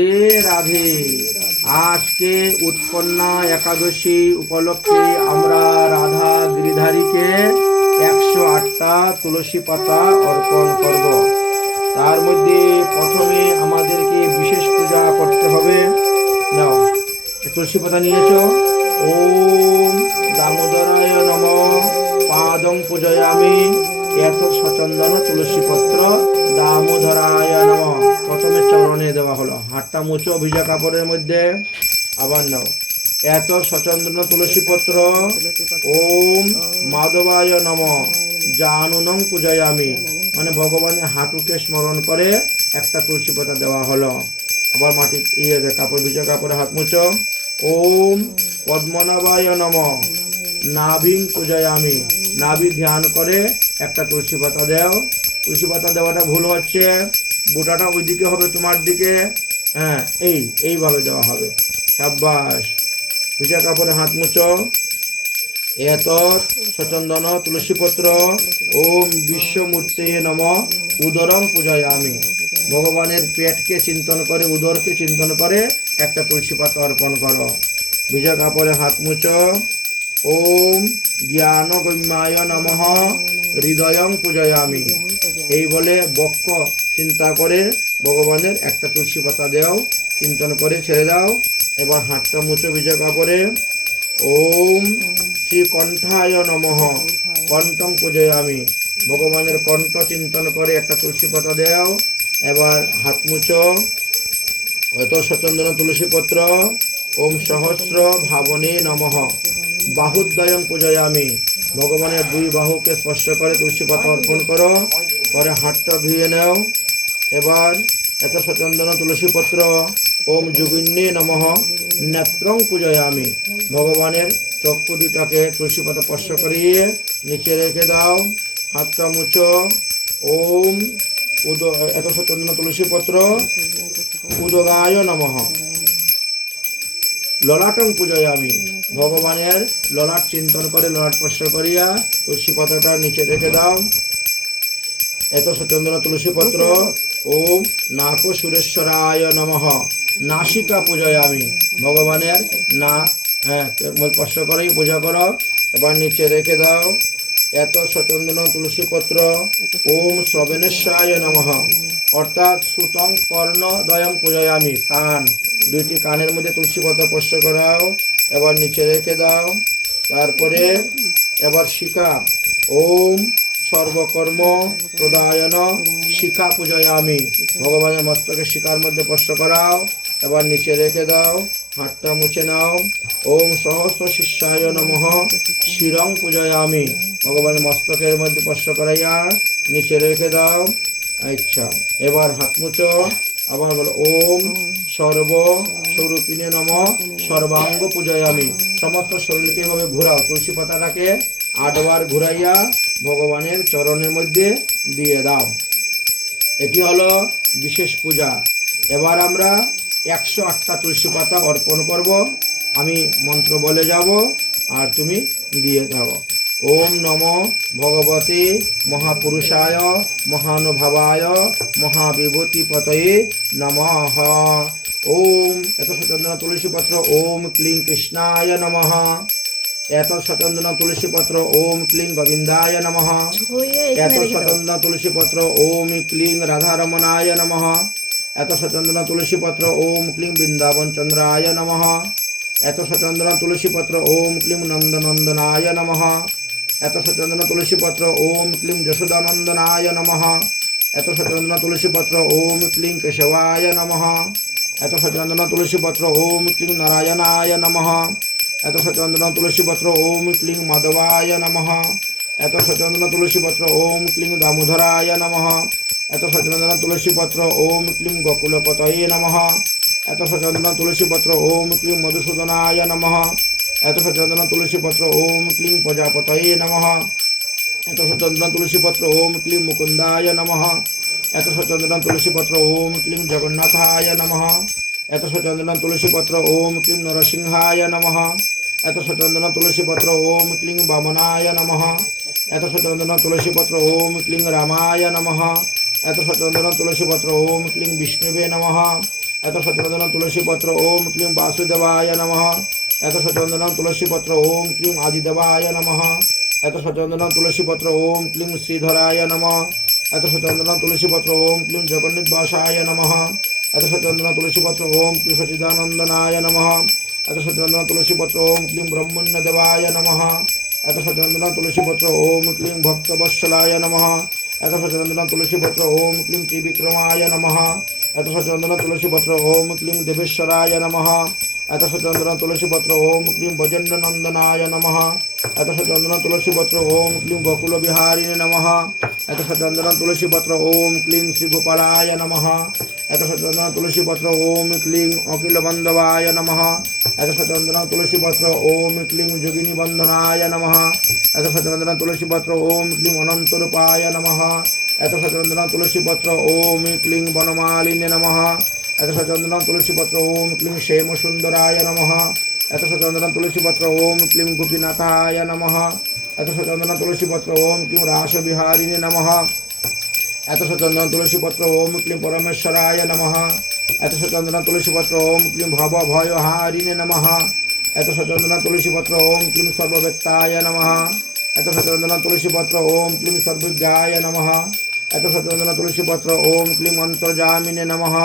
রাধে। আজকে উৎপন্না একাদশী উপলক্ষে আমরা রাধা গিরিধারীকে একশো আটটা তুলসী পাতা অর্পণ করব। তার মধ্যে প্রথমে আমাদেরকে বিশেষ পূজা করতে হবে। নাও তুলসী পাতা নিয়েছ। ওম দামোদরায় নম। পাদং পূজয়ামি। এত সচন্দন তুলসী পত্র দামোদরায় নম। প্রথমে চরণে দেওয়া হলো। হাতটা মুছো, ভিজা কাপড়ের মধ্যে আবার নাও। এত সচন্দন তুলসী পত্র ওম মাধবায় নম। জানুনং পূজায়ামি। মানে ভগবানের হাঁটুকে স্মরণ করে একটা তুলসী পাতা দেওয়া হলো। আবার মাটি ইয়ে কাপড় ভিজা কাপড়ে হাত মুছো। ওম পদ্মনাভায় নম। নাভিং পূজায়ামি। নাভি ধ্যান করে একটা তুলসী পাতা দাও। তুলসী পাতা দেওয়াটা ভুল হচ্ছে। বোটাটা ওইদিকে হবে তোমার দিকে। হ্যাঁ এই এইভাবে দেওয়া হবে। সাব্বাস। ভিজা কাপড়ে হাত মুছো। এত সচন্দন তুলসীপত্র ওম বিশ্বমূর্তি নম। উদরং পূজায় আমি ভগবানের পেটকে চিন্তন করে, উদরকে চিন্তন করে একটা তুলসী পাতা অর্পণ করো। ভিজা কাপড়ে হাত মুছো। ওম জ্ঞান গম্যায় নমঃ। হৃদয়ং পূজয়ামি। এই বলে বক্ষ চিন্তা করে ভগবানের একটা তুলসী পাতা দাও চিন্তন করে ছেড়ে দাও এবার হাতটা মুছো ভিজা করে ওম শ্রী কণ্ঠায় নমঃ কণ্ঠং পূজয়ামি। ভগবানের কণ্ঠ চিন্তন করে একটা তুলসী পাতা দাও এবার হাত মুছো। অত সচন্দন তুলসী পত্র ওম সহস্র ভাবনে নমঃ। বাহুদ্বয়ং পূজয়ামি। ভগবানের দুই বাহুকে স্পর্শ করে তুলসী পাতা অর্পণ করো। পরে হাতটা ধুয়ে নাও। এবার এত সচন্দন তুলসী পত্র। ওম যোগিন্যে নমঃ। নেত্রং পূজয়ামি। ভগবানের চক্ষু দুটাকে তুলসী পাতা স্পর্শ করিয়ে নিচে রেখে দাও। হাতটা মুছো। ওম উদ এত সচন্দন তুলসী পত্র। উদগায় নমঃ। ললাটং পূজায় আমি। ভগবানের ললাট চিন্তন করে, ললাট স্পর্শ করিয়া তুলসী পাতাটা নিচে রেখে দাও। এত সচন্দন তুলসী পত্র ওম নাক সুরেশ্বরায় নমঃ। নাসিকা পূজায় আমি। ভগবানের নাক হ্যাঁ স্পর্শ করেই পূজা করো। এবার নিচে রেখে দাও। এত সচন্দন তুলসী পত্র ওম শ্রবণেশ্বরায় নমঃ। অর্থাৎ সুতং কর্ণ দয়ং পূজায় আমি। কান। দুইটি কানের মধ্যে তুলসী পাতা স্পর্শ করাও, এবার নিচে রেখে দাও। তারপরে এবার শিখা। ওম সর্বকর্ম প্রদায়ন শিখা পূজায় আমি। ভগবানের মস্তকে শিখার মধ্যে স্পর্শ করাও, এবার নিচে রেখে দাও। হাতটা মুছে নাও। ওম সহস্র শিষ্যায় নমঃ। শিরং পূজায় আমি। ভগবানের মস্তকের মধ্যে স্পর্শ করাইয়া নিচে রেখে দাও। আচ্ছা এবার হাত মুছো। আবার বলো, ওম সর্ব স্বরূপিণে নম, সর্বাঙ্গ পূজায় আমি সমস্ত শরীরকে এভাবে ঘোরাও, তুলসী পাতাটাকে আটবার ঘুরাইয়া ভগবানের চরণের মধ্যে দিয়ে দাও। এটি হলো বিশেষ পূজা। এবার আমরা একশো আটটা তুলসী পাতা অর্পণ করব। আমি মন্ত্র বলে যাব আর তুমি দিয়ে দাও। ওম নম ভগবতে মহাপুরুষায় মহানুভাবায় মহাবিভূতি পতয়ে নমঃ। ওম এত সচন্দন তুলসী পত্র ওম ক্লিং কৃষ্ণায় নমঃ। এত সচন্দন তুলসী পত্র ওম ক্লিং গোবিন্দায় নমঃ। এত সচন্দন তুলসী পত্র ওম ক্লিং রাধারমণায় নমঃ। এত সচন্দন তুলসী পত্র ওম ক্লিং বৃন্দাবন চন্দ্রায় নমঃ। এত সচন্দন তুলসী পত্র ওম ক্লিং নন্দনন্দনায় নমঃ। এত সচন্দন তুলসী পত্র ওম ক্লিং যশোদানন্দনায় নমঃ এত সচন্দন তুলসী পত্র ওম ক্লিং কেশবায় নমঃ এত সচন্দন তুলসী পত্র ওম ক্লিং নারায়ণায় নমঃ এত সচন্দন তুলসী পত্র ওম ক্লিং মাধবায় নমঃ এত সচন্দন তুলসী পত্র ওম ক্লিং দামোদরায় নমঃ এত সচন্দন তুলসী পত্র ওম ক্লিং গোকুলপতয়ে নমঃ এত সচন্দন তুলসী পত্র ওম ক্লিং মধুসূদনায় নমঃ यथचंदन तुलसी पत्र ओम क्ली प्रजापत नम यथचंदन तुलसी पत्र ओम क्ली मुकुंदा नम यथचंदन तुलसी पत्र ओम क्लीं जगन्नाथा नम यथचंदन तुलसी पत्र ओम क्लीं नरसिंहाय नम यथचंदन तुलसी पत्र ओम क्लीं वामनाय नम यथचंदन तुलसी पत्र ओम क्ली रामाय नम यथचंदन तुलसी पत्र ओम क्ली विष्णुवे नम यथचंदन तुलसी पत्र ओम क्लीं वासुदेवाय नम यत तुलसी पत्र ओम क्लीं आदिदेवाय नम। यत सचवंदनम तुलसी पत्र ओम क्लीं श्रीधराय नम। यत सचवंदनम तुलसी पत्र ओम क्लीं जगन्नित नम। नमः यत सचवंदनम तुलसी पत्र ओम क्ली सचिदानंदनाय नम। यत सचवंदनम तुलसी पत्र ओम क्लीं ब्रह्मण्य देवाय नमः। तुलसी पत्र ओम क्लीं भक्तवत्सलाय नम। यत सचवंदना तुलसी पत्र ओम क्लीं त्रिविक्रमाय नम। यत सचवंदना तुलसी पत्र ओम क्लीं देवेश्वराय नम। अत तुलसीपत्र तुलसी पत्र ओम क्लीं भजंड नंदनाय नम। अत चंदन तुलसी पत्र ओम क्लीं गोकुल विहारिणे नम। अत चंदन तुलसी पत्र ओम क्लीं श्री गोपालाय नम। अत चंदन तुलसी पत्र ओम क्लीं अखिल बंधवाय नम। अत चंदन तुलसी पत्र ओम क्लीं जोगिनी बंधनाय नम। अत चंदन तुलसी पत्र ओम क्लीं अनंत रूपाय नम। अत चंदन पत्र ओम क्लीं वनमालिने नम। ওম ক্লিং বনমালিনে নমঃ এত শতচন্দন তুলসী পত্র ওম ক্লিং শ্যাম সুন্দরায় নমঃ। এত শতচন্দন তুলসী পত্র ওম ক্লিং গোপীনাথায় নমঃ। এত শতচন্দন তুলসী পত্র ওম ক্লিং রাসবিহারিণে নমঃ। এত শতচন্দন তুলসী পত্র ওম ক্লিং পরমেশ্বরায় নমঃ। এত শতচন্দন তুলসী পত্র ওম ক্লিং ভব ভয়হারিণে নমঃ। এত শতচন্দন তুলসী পত্র ওম ক্লিং সর্ববেত্তায় নমঃ। এত শতচন্দন তুলসী পত্র ওম ক্লিং সর্বজ্ঞায় নমঃ। এত শতচন্দন তুলসী পত্র ওম ক্লিং অন্তর্জামিনে নমঃ।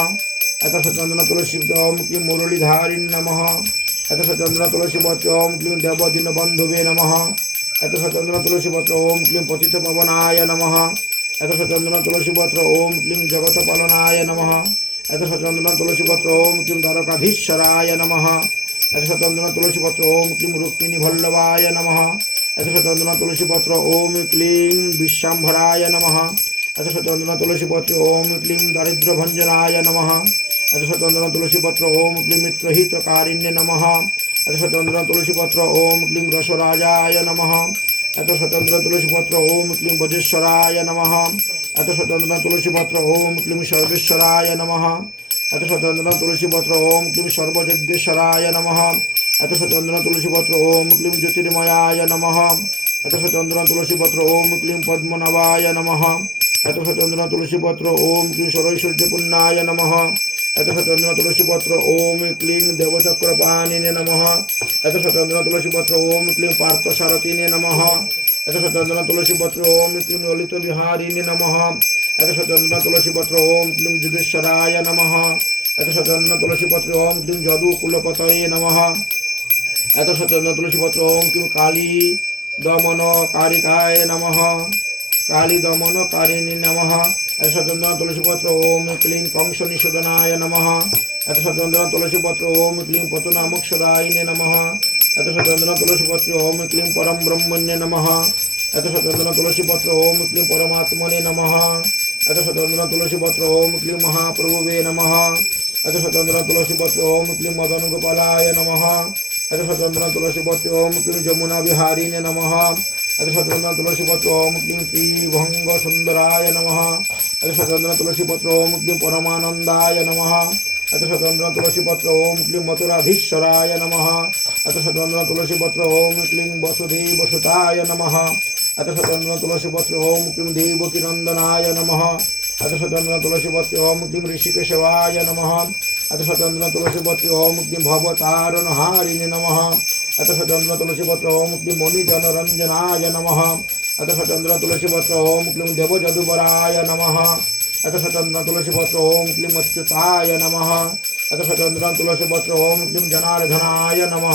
এত শতচন্দন তুলসী ওম ক্লিং মুরলীধারিণে নমঃ এত শতচন্দন তুলসী পত্র ওম ক্লিং দেবদীন বন্ধুবে নমঃ এত শতচন্দন তুলসী পত্র ওম ক্লিং পতিত পবনায় নমঃ এত শতচন্দন তুলসী পত্র ওম ক্লিং জগত পালনায় নমঃ এত শতচন্দন তুলসী পত্র ওম ক্লিং দ্বারকাধীশ্বরায় নমঃ এত শতচন্দন তুলসী পত্র ওম ক্লিং রুক্মিণী ভল্লভায় নমঃ এত শতচন্দন তুলসী পত্র ওম अथ स्वतंत्र तुलसीपत्र ओम क्लीं मित्रहितकारिण्य नम। अथ स्वतंत्र तुलसीपत्र ओम क्लीं रसराजा नम। अथ स्वतंत्र तुलसीपत्र ओम क्लीं वजेश्वराय नम। अथ स्वतंत्र तुलसीपत्र ओम क्लीं सर्वेश्वराय नम। अथ स्वतंत्र तुलसीपत्र ओम क्लीं सर्वज्ञेश्वराय नम। अथ स्वतंत्र तुलसीपत्र ओम क्लीं ज्योतिर्मयाय नम। अथ स्वतंत्र तुलसीपत्र ओम क्लीं पद्मनवाय नम। अथ स्वतंत्र तुलसीपत्र ओम क्लीं सर्वैश्वर्यपुण्याय नम। এত শতচন্দ্র তুলসী পত্র ওম ক্লিং পদ্মনাভায় নমঃ। এত শতচন্দ্র তুলসী পত্র ওম ক্লিং ক্লিং দেবচক্রপাণিনে নমঃ। এত শতচন্দ্র তুলসী পত্র ওম ক্লিং ললিত বিহারিণে নমঃ। এত শতচন্দ্র তুলসী পত্র ওম ক্লিং যুগেশ্বরায় নমঃ। এত শতচন্দ্র তুলসী পত্র ওম ক্লিং যদু কুলপতয়ে নমঃ। এত শতচন্দ্র তুলসী পত্র ওম ক্লিং কালী দমন কারিকায় নমঃ। कालिदमन तारिणी नम। यथचंद्र तुलसीपत्र ओम क्लीं कंस निषोदनाय नम। यथचंद्र तुलसीपत्र ओम क्लीं पतुना मोक्षदायिने नम। तुलसी पत्र ओम क्लीं परम ब्रह्मण्य नम। यथचंद्र तुलसीपत्र ओम क्लीं परमात्मने नम। यथचंद्र तुलसीपत्र ओम क्लीं महाप्रभुवे नम। अथ स्वतंत्र तुलसी पत्र ओम क्लीं मदन गोपालाय नम। अथ स्वतंत्र तुलसी पत्र ओम क्लीं जमुना विहारिने नम। নমঃ এত শতচন্দ্র তুলসী পত্র ওম ক্লিং যমুনা বিহারিণে নমঃ এত শতচন্দ্র তুলসী পত্র ওম ক্লিং ত্রিভঙ্গ সুন্দরায় নমঃ এত শতচন্দ্র তুলসী পত্র ওম ক্লিং পরমানন্দায় নমঃ এত শতচন্দ্র তুলসী পত্র ওম ক্লিং মথুরাধীশ্বরায় নমঃ এত শতচন্দ্র তুলসী পত্র ওম ক্লিং বসুদেব সুতায় নমঃ अथ सचंद्र तुलसीपत्र ओम क्लीं मुनिजन रंजनाय नम। अथ सचंद्र तुलसीपत्र ओम क्लीं देवजदुबराय नम। अथ सचंद्र तुलसीपत्र ओम क्लीं अच्युताय नम। अथ सचंद्र तुलसीपत्र ओम क्लीं जनार्दनाय नम।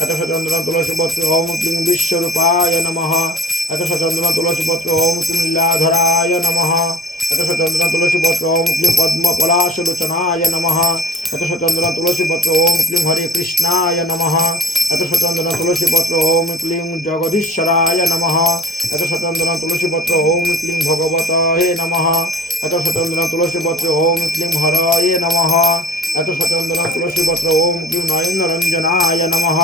अथ सचंद्र तुलसीपत्र ओम क्लीं विश्वरूपाय नम। अथ सचंद्र तुलसीपत्र ओम क्लीं लीलाधराय नम। अथ सचंद्र तुलसीपत्र ओम क्लीं पद्मलाशलोचनाय नम। अथ सचंद्र तुलसीपत्र ओम क्लीं हरे कृष्णाय नम। শতচন্দ্র তুলসী পত্র ওম ক্লিং বিশ্বরূপায় নমঃ এত শতচন্দ্র তুলসী পত্র ওম ক্লিং লীলাধরায় নমঃ এত শতচন্দ্র তুলসী পত্র ওম ক্লিং পদ্মপলাশলোচনায় নমঃ এত শতচন্দ্র তুলসী পত্র ওম ক্লিং হরে কৃষ্ণায় নমঃ এত শতচন্দ্র তুলসী পত্র ওম ক্লিং জগদীশ্বরায় নমঃ এত শতচন্দ্র তুলসী পত্র ওম ক্লিং ভগবত হে নমঃ এত শতচন্দ্র তুলসী পত্র ওম ক্লিং হরয়ে নমঃ এত শতচন্দ্র তুলসী পত্র ওম ক্লিং নয়নরঞ্জনায় নমঃ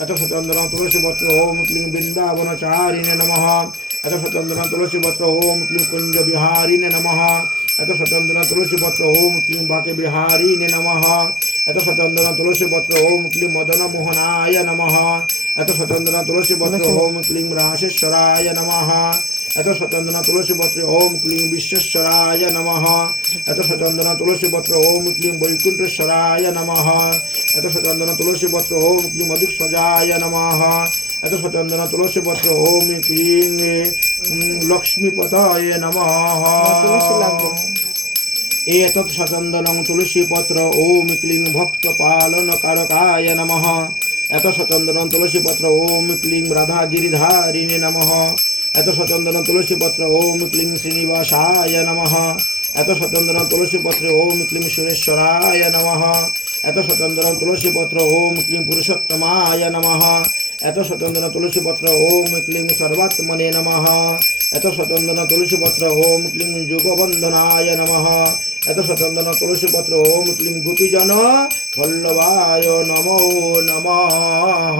এত শতচন্দ্র তুলসী পত্র ওম ক্লিং বৃন্দাবনচারিণে নমঃ এত শতচন্দ্র তুলসী পত্র ওম ক্লিং কুঞ্জ বিহারিণে নমঃ এত শতচন্দ্র তুলসী পত্র ওম ক্লিং বাকে বিহারিণে নমঃ এত শতচন্দ্র তুলসী পত্র ওম ক্লিং মদন মোহনায় নমঃ এত শতচন্দ্র তুলসী পত্র ওম ক্লিং রাশেশ্বরায় নমঃ এত সচন্দন তুলসী পত্রে ওম ক্লিং বিশ্বেশ্বরায় নমঃ এত সচন্দন তুলসী পত্র ওম ক্লিং বৈকুণ্ঠেশ্বরায় নমঃ এত সচন্দন তুলসী পত্র ওম ক্লিং মধুসজায় নমঃ এত সচন্দন তুলসী পত্র ওম ক্লিং উম, লক্ষ্মীপতায় নমঃ एतत्सचन्दनं तुलसीपत्र ॐ क्लीं भक्तपालनकारकाय नमः। एतत्सचन्दनं तुलसीपत्र ॐ क्लीं राधागिरिधारिणे नमः। एतत्सचन्दनं तुलसीपत्र ॐ क्लीं श्रीनिवासाय नमः। एतत्सचन्दनं तुलसीपत्र ॐ क्लीं सुरेश्वराय नमः। एतत्सचन्दनं तुलसीपत्र ॐ क्लीं पुरुषोत्तमाय नमः। एतत्सचन्दनं तुलसीपत्र ॐ क्लीं सर्वात्मने नमः। এত সচন্দন তুলসী পত্র ওম ক্লিং ক্লিং যুগবন্ধনায় নমঃ। এত সচন্দন তুলসী পত্র ওম ক্লিং গোপীজন বল্লভায় নমো নমঃ।